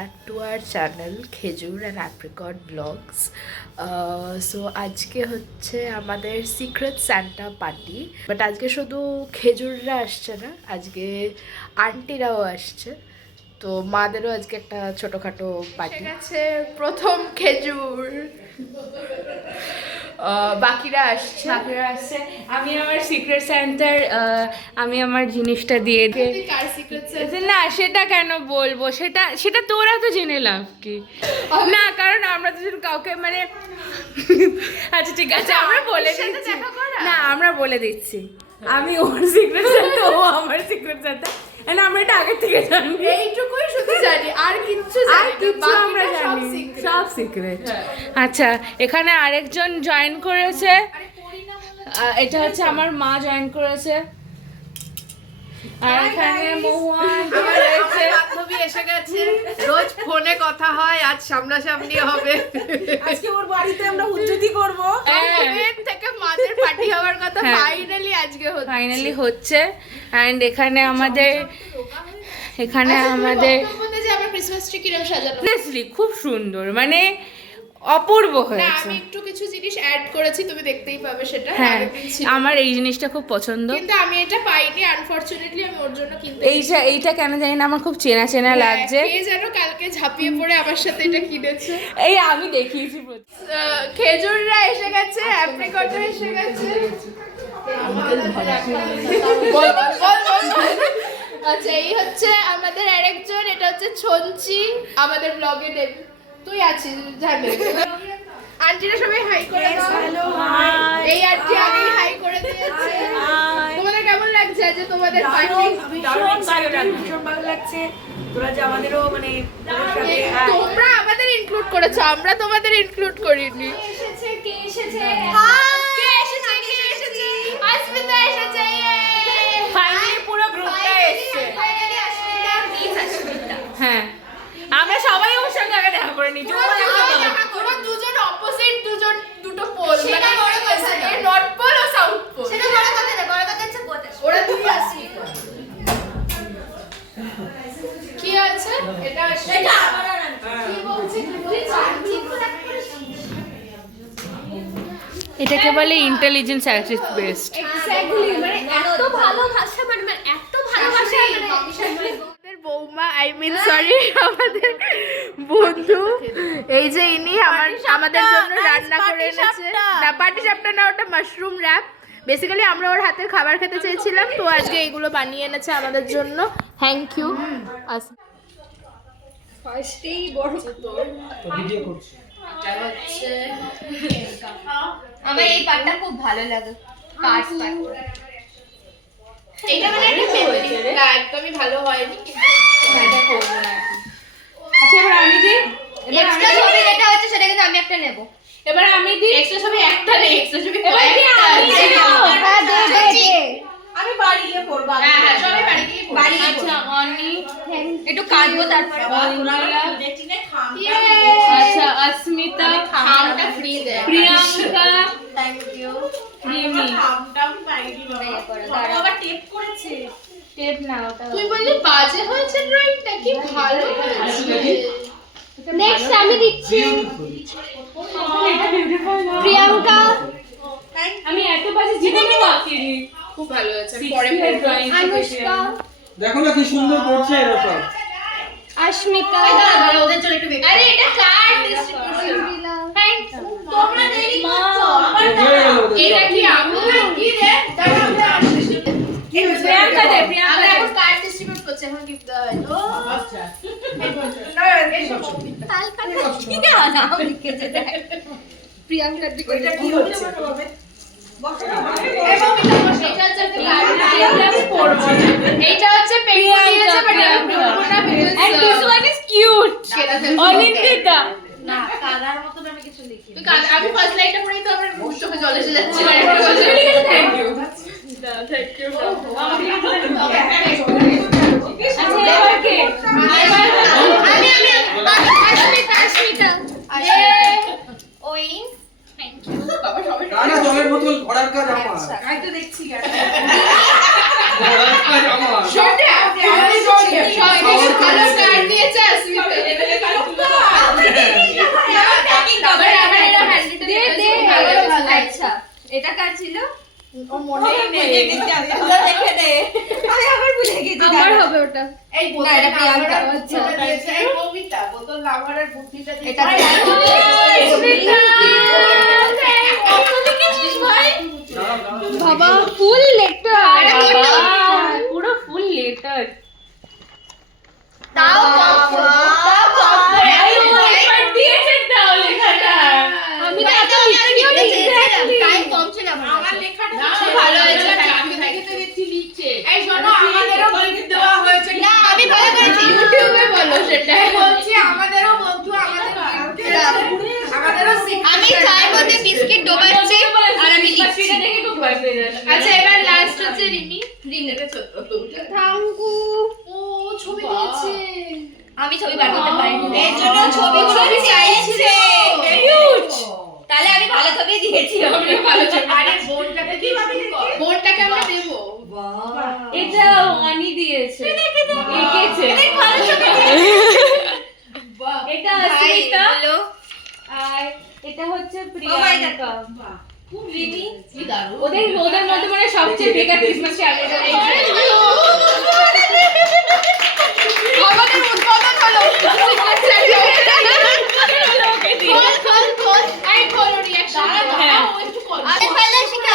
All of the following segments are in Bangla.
back to our channel খেজুর and apricot vlogs. So আজকে হচ্ছে আমাদের সিক্রেট সান্টা পার্টি, বাট আজকে শুধু খেজুররা আসছে না, আজকে আন্টিরাও আসছে। তো মাদেরও আজকে একটা ছোটোখাটো পার্টি আছে। প্রথম খেজুর, বাকিরা আসছে। আমি আমার সিক্রেট স্যান্টার আমি আমার জিনিসটা দিয়ে দিই। না সেটা কেন বলবো, সেটা সেটা তোরা তো জেনে লাভ কি না, কারণ আমরা তো কাউকে মানে আচ্ছা ঠিক আছে আমরা বলে দিচ্ছি, না আমরা বলে দিচ্ছি আমি ওর সিক্রেট স্যান্টা, ও আমার সিক্রেট স্যান্টা, এন্ড আমরা এটা আগে থেকে জানি, এইটুকুই শুধু জানি, আর কিচ্ছু আমরা জানি, সব সিক্রেট। আচ্ছা এখানে আরেকজন জয়েন করেছে, এটা হচ্ছে আমার মা জয়েন করেছে, আর এখানে মহুয়ান রয়েছে, বান্ধবী এসে গেছে, রোজ ফোনে কথা হয়, আজ সামনাসামনি হবে। আজকে ওর বাড়িতে আমরা উজ্জ্বতি করব, থেকে মাদের পার্টি হওয়ার কথা ফাইনালি আজকে হচ্ছে, ফাইনালি হচ্ছে। এন্ড এখানে আমাদের ক্রিসমাস ট্রি কিরকম সাজানো, অনেস্টলি খুব সুন্দর, মানে অপূর্ব হয়েছে। আমি একটু কিছু জিনিস অ্যাড করেছি, তুমি দেখতেই পাবে সেটা। হ্যাঁ আমার এই জিনিসটা খুব পছন্দ, কিন্তু আমি এটা পাইনি আনফরচুনেটলি, আমি ওর জন্য কিনতে এইটা কেন জানি না আমার খুব চেনা চেনা লাগছে। কে যেন কালকে ঝাঁপিয়ে পড়ে আমার সাথে এটা কিনেছে, এই আমি দেখিয়েছি। খেজুররা এসে গেছে, অ্যাপ্রিকট এসে গেছে। আচ্ছা এই হচ্ছে আমাদের আরেকজন, এটা হচ্ছে ছঞ্চি, আমাদের ব্লগে দেব, তুই আছিস জানি। আন্টিরা সবাই হাই করে দাও। এই আন্টি আগেই হাই করে দিয়েছে। তোমাদের কেমন লাগছে আজ তোমাদের পার্টি? ভীষণ ভালো লাগছে, তোরা যে আমাদেরও মানে তোমরা আমাদের ইনক্লুড করেছো, আমরা তোমাদের ইনক্লুড করিনি। কে এসেছে আসমিতা এসেছে, ফাইনালি পুরো গ্রুপটা এসেছে। হ্যাঁ আমরা সবাই ওর সঙ্গে আগে দেখা করে নিচ্ছি, পুরো দুজন অপোজিট, দুটো পোল, মানে নর্থ পোল ও সাউথ পোল। সেটা বড় কথা না, বড় কথা হচ্ছে ওরা দুই আসছে। কি আছে এটা? এটা কি বলছি তুই জানতি? এটাকে বলে ইন্টেলিজেন্স অ্যাসিস্ট বেসড। এক্স্যাক্টলি, মানে এত ভালোবাসা, মানে এত ভালোবাসা, আমাদের বৌমা, আই মিন সরি আমাদের বন্ধু, এই যে ইনি আমাদের জন্য রান্না করে এনেছে। না পাটি সাপটা না, ওটা মাশরুম র‍্যাপ। বেসিক্যালি আমরা ওর হাতের খাবার খেতে চেয়েছিলাম, তো আজকে এইগুলো বানিয়ে এনেছে আমাদের জন্য। Thank you. ফার্স্টেই বড় ভিডিও করছি। এটা হচ্ছে আমার এই পাটটা খুব ভালো লাগে, কাট পাট। এটা মানে একটা মেমরি, না একদমই ভালো হয়নি, কিন্তু এটা করব না। আচ্ছা এবার আমি দিই, এক্সট্রা ছবি যেটা হচ্ছে সেটা কিন্তু আমি একটা নেব। এবার আমি দিই। এক্সট্রা ছবি একটা নেই, এক্সট্রা ছবি এবার কি আমি দেব? হ্যাঁ দে দে দে। আমি বাড়ি গিয়ে করবো। হ্যাঁ সবাই বাড়ি গিয়ে বাড়ি আচ্ছা অনি, একটু কাটবো তারপরে। আচ্ছা অস্মিতা, খামটা ফ্রি দে। Priyanka, thank you. রিমি। আবার টেপ করেছে। টেপ না ওটা। তুই বললি বাজে হয়েছে ড্রয়িংটা, কি ভালো হয়েছে। নেক্সট আমি দিচ্ছি প্রিয়াঙ্কা। আমি এত বাজে জীবনে বাকিনি। খুব ভালো হয়েছে, পরে পরে অনুষ্কা, দেখো না কি সুন্দর করছে এরা সব। অস্মিতা, ওদের জন্য একটু বেকার। আরে এটা কার ডিস্ট্রিবিউশন? Thank you. তোমরা দেরি করছো। এটা কি আমরা কি রে? দাঁড়া আমরা প্রিয়াঙ্কা দে, প্রিয়াঙ্কা আমরা দে। এখন কার্ড ডিস্ট্রিবিউট করছি, এখন গিফট দেওয়া হয়। ও আচ্ছা। কি না নাম লিখেছে দেখ। প্রিয়াঙ্কার দিকে এটা কি হচ্ছে? এবং এটা হচ্ছে একটা কার্ড, আমি পড়বো না। এইটা হচ্ছে পেন্সিল দিয়েছে, বাট আমি পড়বো না And this one is cute. Anindita. না কালার মতন আমি কিছু লিখি। তুই আমি ফার্স্ট লাইনটা পড়েই তো আমার মুখ চোখে জল এসে যাচ্ছে। Thank you. Thank you. আচ্ছা এবার কে? আমি আশমিতা। ওই থ্যাংক ইউ। বাবা সবাই না না জলের বোতল ভরার কাজ আমার। আমি তো দেখছি ভরার কাজ আমার। শর্টে ভালো কার্ড দিয়েছে আশমিতা। দেখে নে আমি আবার ভুলে গেছি আমার হবে ওটা এই না, এটা প্রিয়াঙ্কা। আচ্ছা এই কবিতা বোতল লাভারের বুদ্ধিটা দিয়ে এটা বাবা ফুল লেটার পুরো ফুল লেটার। তাও আমি তো এত লিখিও চেয়েছিলাম টাইম কম ছিল আমার লেখাটা ভালো হয়েছে আমি দেখে তো দেখছি লিখছে এই শোনো আমাদেরও বন্ধু দেওয়া হয়েছে না আমি ভালো করেছি ইউটিউবে বলো সেটা বলছি আমাদেরও বন্ধু আমাদেরও আমি চায়ের মধ্যে বিস্কিট ডোবাচ্ছি আর আমি লিখছি আচ্ছা এবার লাস্ট হচ্ছে রিমি থ্যাঙ্কু ও ছবি দিয়েছে আমি ছবি বানাতে পারিনি এর জন্য ছবি চাইছে তাহলে আমি ভালো ছবি দিয়েছি আমরা ভালো ছবি আরে বোনটাকে কি বোনটাকে আমরা দেব এটা অনি দিয়েছে এঁকেছে ভালো ছবি এটা আসিতা আর এটা হচ্ছে প্রিয়াঙ্কা রিমি কি দারুণ ওদের ওদের মধ্যে মানে সবচেয়ে বেকার ক্রিসমাস ট্রি আমাদের উদ্বোধন হলো আই কল রিঅ্যাকশন হ্যাঁ। ও একটু কল আমি পহলে শিখা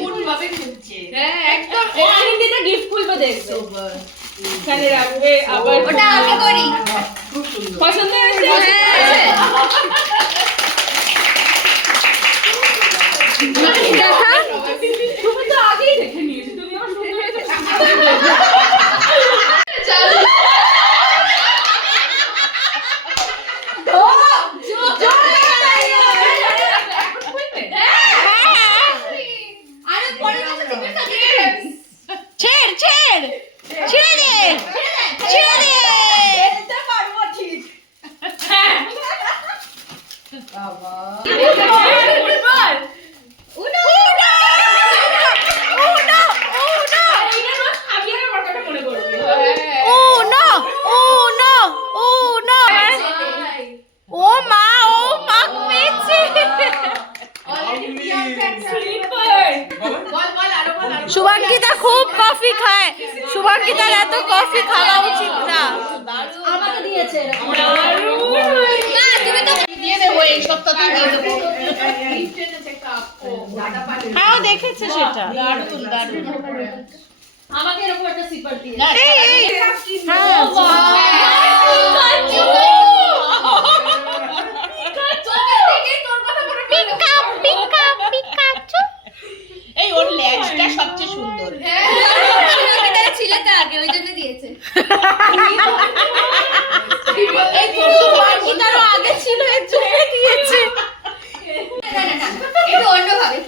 কোন ভাবে খুলছে হ্যাঁ একদম ও হিন্দিতে গিফট খুলবে দেখছো এখানে রাখবে আবার ওটা আমি করি খুব সুন্দর। পছন্দ হয়েছে দেখা তুমি তো আগেই দেখে নিয়েছো তুমি আমার সুন্দর হয়েছে আরে পরে তো সিক্রেট আছে ছেড় ছেড়ে দে এটা পারবো ঠিক উনো ও মা পেয়েছে শুভাঙ্কিতা খুব কফি খায় শুভাঙ্কিতার এত কফি খাওয়া উচিত না আমাকে দিয়েছে না তুমি তো দিয়ে দেবো এই সপ্তাহে দিয়ে দেবো হ্যাঁ দেখেছে সেটা আমাকে এরকম একটা সিপার দিয়ে এই ওর ল্যাজটা সবচেয়ে সুন্দর ছিল তো আগে ওই জন্য দিয়েছে এই তোর আগে ছিল এর জন্য দিয়েছে না একটু অন্যভাবে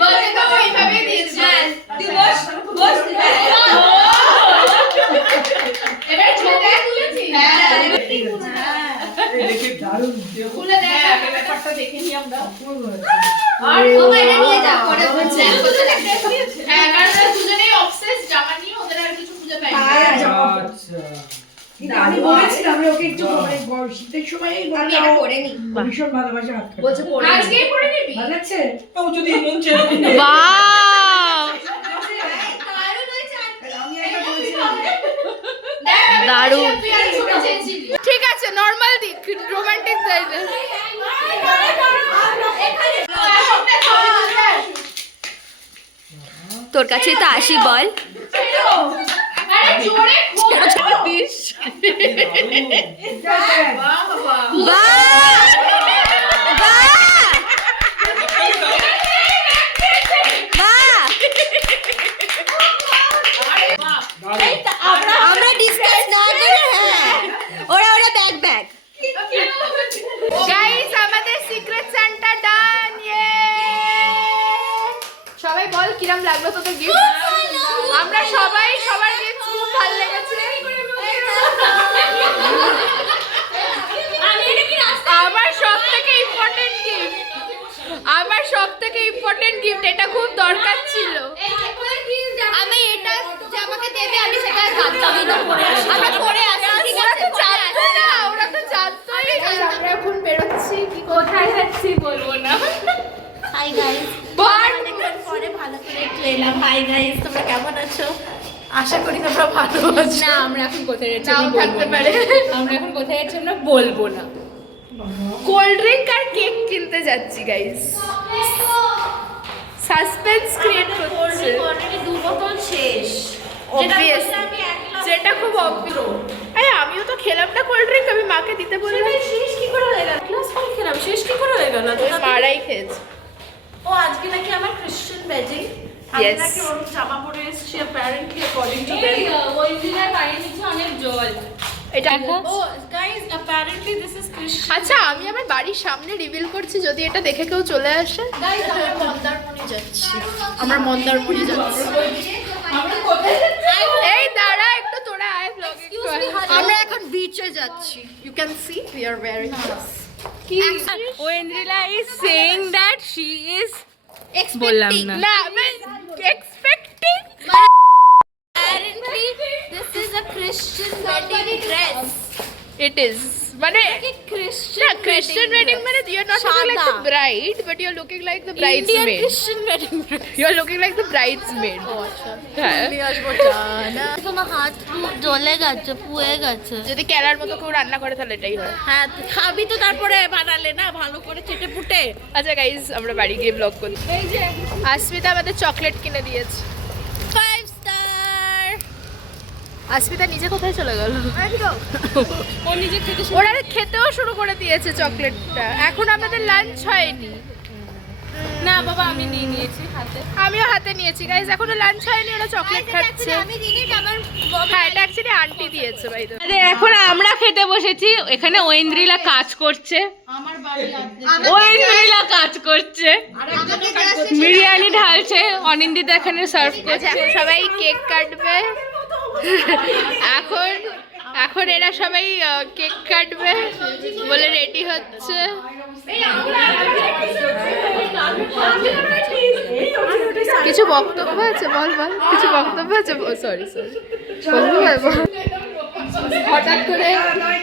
বাজে তো এইভাবে দিয়েছে তুই বস এবার ছোটে তুলেছি দেখে দারুণ খুলে দেখ ব্যাপারটা দেখে নি আমরা আর ও এটা নিয়ে যা পরে বলছে হ্যাঁ কারণ ওরা দুজনেই অবসেস জামা নিয়ে ওদের আর কিছু খুঁজে পাই না আচ্ছা কিন্তু আমি বলেছিলাম আমি ওকে একটু মানে শীতের সময় আমি এটা পরে নি ভীষণ ভালোবাসা হাত খাবে। বলছে পরে আজকেই পরে নিবি ভালো লাগছে ও যদি মন চেয়ে আমি একটা বলেছিলাম দারুণ ঠিক আছে নরমাল দিক রোমান্টিক যাইতে তোর কাছে তো আসি বল আরে জোরে দিস বাহ বাহ আমরা ডিসকাস না করে হ্যাঁ ওরা ব্যাগ গাইস আমাদের সিক্রেট সান্টা ডান সবাই বল কিরম লাগলো তোদের গিফট আমরা সবাই সবার গিফট খুব ভালো লেগেছে আমার সবথেকে ইম্পর্টেন্ট গিফট এটা খুব দরকার ছিল আমি এটা যে আমাকে দেবে আমি সেটা ভাবতামই আমরা পরে আসছি, ঠিক আছে? জানতো না, ওরা তো জানতোই না। আমরা এখন বেরোচ্ছি, কি কোথায় যাচ্ছি বলবো না। হাই গাইস, অনেকক্ষণ পরে ভালো করে একটু এলাম। হাই গাইস, তোমরা কেমন আছো? আশা করি তোমরা ভালো আছো। না আমরা এখন কোথায় যাচ্ছি নাও আমি বলবো থাকতে না। পারে। আমরা এখন কোথায় যাচ্ছি আমরা বলবো না। কোল্ড ড্রিঙ্ক আর কেক কিনতে যাচ্ছি গাইস। সাসপেন্স ক্রিয়েট করছে, অলরেডি 2 বোতল শেষ। Obvious. যেটা খুব অবভিয়াস। আরে আমিও তো খেলাম না কোল্ড ড্রিঙ্ক, আমি মাকে দিতে বললাম। শেষ কি করে হয়ে গেল? ক্লাস কম খেলাম, শেষ কি করে হয়ে গেল? ওই মারাই খেয়েছে। ও আজকে নাকি আমার ক্রিশ্চিয়ান ওয়েডিং। আমি Yes. নাকি ওর জামা পরে এসেছি অ্যাপারেন্টলি অ্যাকর্ডিং টু এই ওই দিনের পানির নিচে অনেক জল। এটা ও guys apparently this is Christian. আচ্ছা, আমি আমার বাড়ির সামনে রিভিল করছি, যদি এটা দেখে কেউ চলে আসে। গাইস আমরা মন্দারমণি যাচ্ছি। আমরা মন্দারমণি যাচ্ছি। এই দাঁড়া একটু, তোরা আয় ব্লগে। আমরা এখন বিচে যাচ্ছি। You can see we are wearing কি Oendrila is saying that she is expecting বললাম না। না expecting. Apparently this is a Christian wedding dress. It is মানে Christian না, Christian wedding মানে you are not looking like the সাদা। bride, but you are looking like the Indian bridesmaid. Christian wedding dress. You are looking like the bridesmaid. হ্যাঁ। তোমার হাত জ্বলে গেছে, পুড়ে গেছে। যদি কেলার মতো কেউ রান্না করে তাহলে এটাই হয়। হ্যাঁ খাবি তো তারপরে বানালে না ভালো করে চেটে পুটে। আচ্ছা গাইজ, আমরা বাড়ি গিয়ে ব্লগ করি। আসমিতা আমাদের চকলেট কিনে দিয়েছে। 5 স্টার। আসমিতা নিজে কোথায় চলে গেল? ও নিজে খেতে ওরা খেতেও শুরু করে দিয়েছে চকলেটটা। এখন আমাদের লাঞ্চ হয়নি। না বাবা আমি নিয়ে নিয়েছি হাতে। আমিও হাতে নিয়েছি গাইজ, এখনো লাঞ্চ হয়নি, ওরা চকলেট খাচ্ছে। আমি দিদিটা আমার হ্যাঁ, এটা অ্যাকচুয়ালি আন্টি দিয়েছে ভাই। আরে এখন আমরা খেতে বসেছি, এখানে ওয়েন্দ্রিলা কাজ করছে। ওয়েন্দ্রিলা কাজ করছে, বিরিয়ানি ঢালছে, অনিন্দিতা এখানে সার্ভ আচ্ছা, করছে। এখন সবাই কেক কাটবে। এখন এখন এরা সবাই কেক কাটবে বলে রেডি হচ্ছে। কিছু বক্তব্য আছে? বল বল, কিছু বক্তব্য আছে? সরি সরি, হঠাৎ করে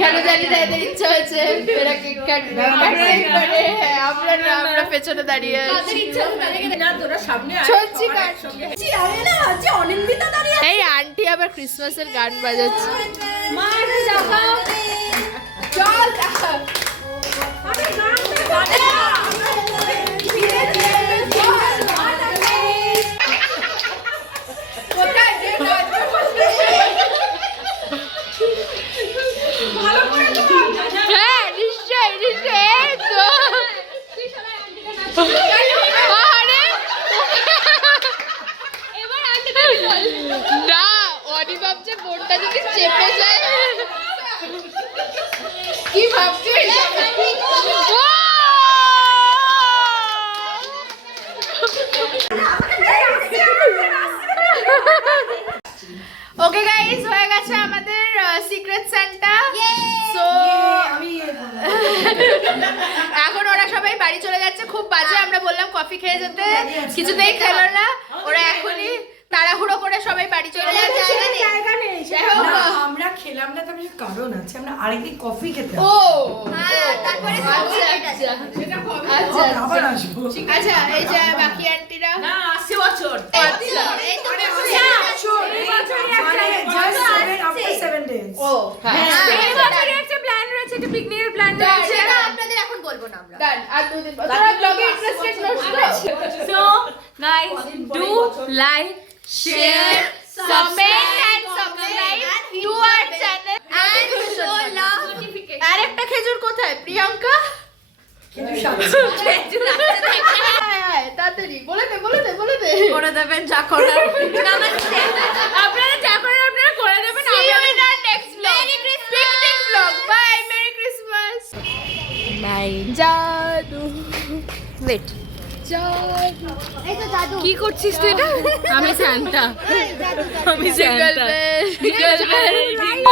কেন জানি না এদের ইচ্ছা হয়েছে এরা কেক কাটবে। হ্যাঁ, আমরা না, আমরা পেছনে দাঁড়িয়ে আছি। চলছি কাট। এই আন্টি আবার ক্রিসমাসের গান বাজাচ্ছে। চল দেখা। হ্যাঁ নিশ্চয়ই নিশ্চয়ই, এই তো। আরে না, অনি ভাবছে বোনটা যদি চেপে যায়। কি ভাবছিস? ওকে গাইস, হয়ে গেছে আমাদের সিক্রেট সান্টা। সো এখন ওরা সবাই বাড়ি চলে যাচ্ছে, খুব বাজে। আমরা বললাম কফি খেয়ে যেতে, কিছুতেই খেলো না। ওরা এখনই তাড়াহুড়ো করে সবাই বাড়ি চলে যাচ্ছে। যাই হোক, আমরা খেলাম না, তার কারণ আছে, আমরা আরেকদিন কফি খেতে ও তারপরে আচ্ছা আচ্ছা আবার আসবো। আচ্ছা, এই যে বাকি আন্টিরা। না, আসছে বছর আচ্ছা, মানে just 7 after 7 days। ও হ্যাঁ, একটা প্ল্যান রয়েছে, একটা পিকনিকের প্ল্যান Done, রয়েছে। সেটা আপনাদের এখন বলবো না আমরা। ডান। আর দুদিন পর তোরা ব্লগে ইন্টারেস্টেড নস তো? So guys, do like, share, Comment and subscribe to our channel And show love. আরেকটা খেজুর কোথায় প্রিয়াঙ্কা? কিন্তু সাথে হ্যাঁ, তাড়াতাড়ি বলে দে বলে দে বলে দে। করে দেবেন যা করার। আপনারা যা করেন আপনারা করে দেবেন। See you in our next vlog. Picnic vlog. Bye. Merry Christmas. Bye. জাদু। Wait. জাদু। এই তো জাদু। কি করছিস তুই এটা? আমি সান্তা। আমি Jingle Santa. bell. Jingle bell, jingle